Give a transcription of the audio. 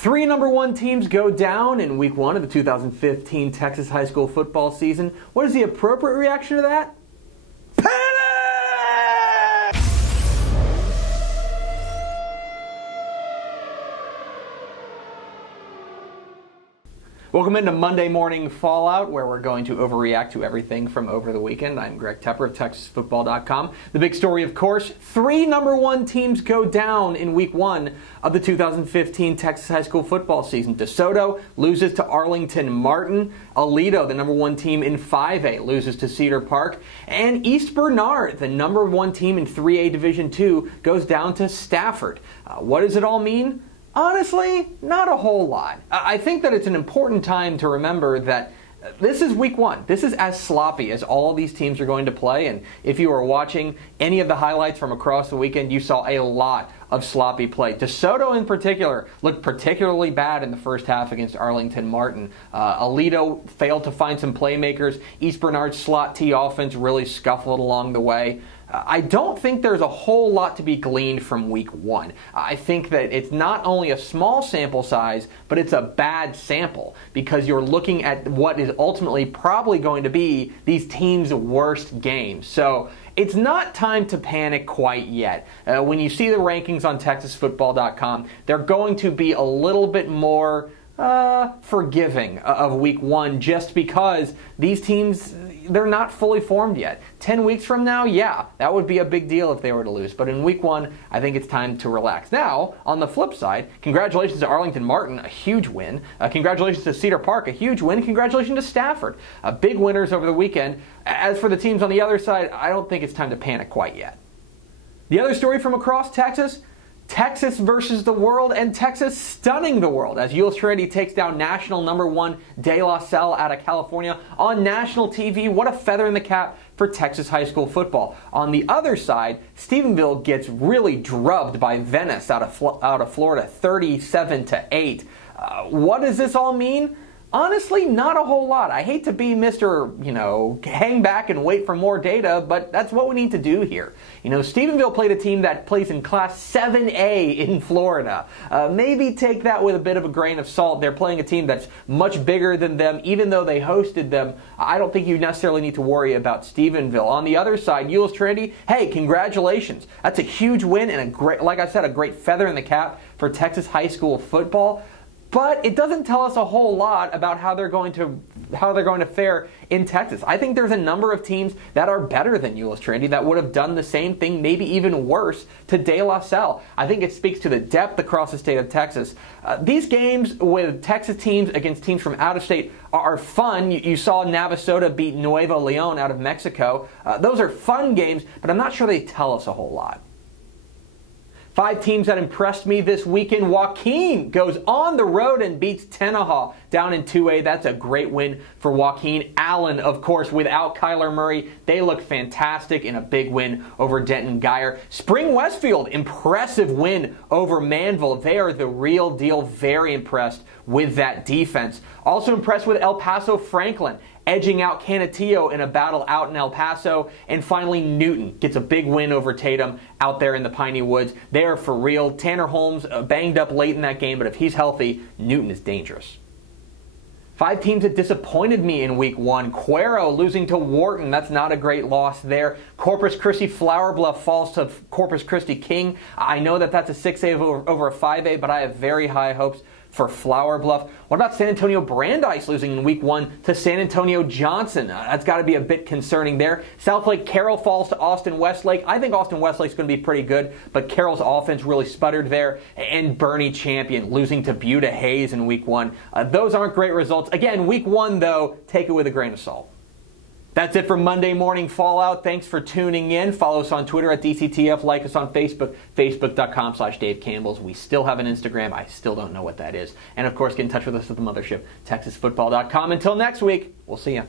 Three #1 teams go down in week 1 of the 2015 Texas high school football season. What is the appropriate reaction to that? Panic! Welcome into Monday Morning Fallout, where we're going to overreact to everything from over the weekend. I'm Greg Tepper of TexasFootball.com. The big story, of course, three #1 teams go down in week 1 of the 2015 Texas high school football season. DeSoto loses to Arlington Martin. Aledo, the #1 team in 5A, loses to Cedar Park. And East Bernard, the #1 team in 3A Division II, goes down to Stafford. What does it all mean? Honestly, not a whole lot. I think that it's an important time to remember that this is week 1. This is as sloppy as all these teams are going to play. And if you were watching any of the highlights from across the weekend, you saw a lot of sloppy play. DeSoto in particular looked particularly bad in the first half against Arlington Martin. Aledo failed to find some playmakers. East Bernard's slot T offense really scuffled along the way. I don't think there's a whole lot to be gleaned from week 1. I think that it's not only a small sample size, but it's a bad sample because you're looking at what is ultimately probably going to be these teams' worst games. So it's not time to panic quite yet. When you see the rankings on TexasFootball.com, they're going to be a little bit more forgiving of week 1 just because these teams, they're not fully formed yet. 10 weeks from now, yeah, that would be a big deal if they were to lose. But in week 1, I think it's time to relax. Now, on the flip side, congratulations to Arlington Martin, a huge win. Congratulations to Cedar Park, a huge win. Congratulations to Stafford, big winners over the weekend. As for the teams on the other side, I don't think it's time to panic quite yet. The other story from across Texas, Texas versus the world, and Texas stunning the world as Yules Trinity takes down national #1 De La Salle out of California on national TV. What a feather in the cap for Texas high school football. On the other side, Stephenville gets really drubbed by Venice out of Florida, 37-8. What does this all mean? Honestly, not a whole lot. I hate to be Mr., hang back and wait for more data, but that's what we need to do here. Stephenville played a team that plays in Class 7A in Florida. Maybe take that with a bit of a grain of salt. They're playing a team that's much bigger than them, even though they hosted them. I don't think you necessarily need to worry about Stephenville. On the other side, Yules Trinity, hey, congratulations. That's a huge win and like I said, a great feather in the cap for Texas high school football. But it doesn't tell us a whole lot about how they're going to fare in Texas. I think there's a number of teams that are better than Yules Trinity that would have done the same thing, maybe even worse, to De La Salle. I think it speaks to the depth across the state of Texas. These games with Texas teams against teams from out of state are fun. You saw Navasota beat Nuevo Leon out of Mexico. Those are fun games, but I'm not sure they tell us a whole lot. 5 teams that impressed me this weekend. Joaquin goes on the road and beats Tenaha down in 2A. That's a great win for Joaquin. Allen, of course, without Kyler Murray, they look fantastic in a big win over Denton Geyer. Spring Westfield, impressive win over Manville. They are the real deal. Very impressed with that defense. Also impressed with El Paso Franklin, edging out Canutillo in a battle out in El Paso. And finally, Newton gets a big win over Tatum out there in the Piney Woods. They are for real. Tanner Holmes banged up late in that game, but if he's healthy, Newton is dangerous. 5 teams that disappointed me in week 1. Cuero losing to Wharton. That's not a great loss there. Corpus Christi Flower Bluff falls to Corpus Christi King. I know that that's a 6A over a 5A, but I have very high hopes for Flower Bluff. What about San Antonio Brandeis losing in week 1 to San Antonio Johnson? That's got to be a bit concerning there. Southlake Carroll falls to Austin Westlake. I think Austin Westlake's going to be pretty good, but Carroll's offense really sputtered there. And Bernie Champion losing to Buda Hayes in week 1. Those aren't great results. Again, week 1, though, take it with a grain of salt. That's it for Monday Morning Fallout. Thanks for tuning in. Follow us on Twitter at DCTF. Like us on Facebook, facebook.com/Dave Campbell's. We still have an Instagram. I still don't know what that is. And, of course, get in touch with us at the mothership, TexasFootball.com. Until next week, we'll see you.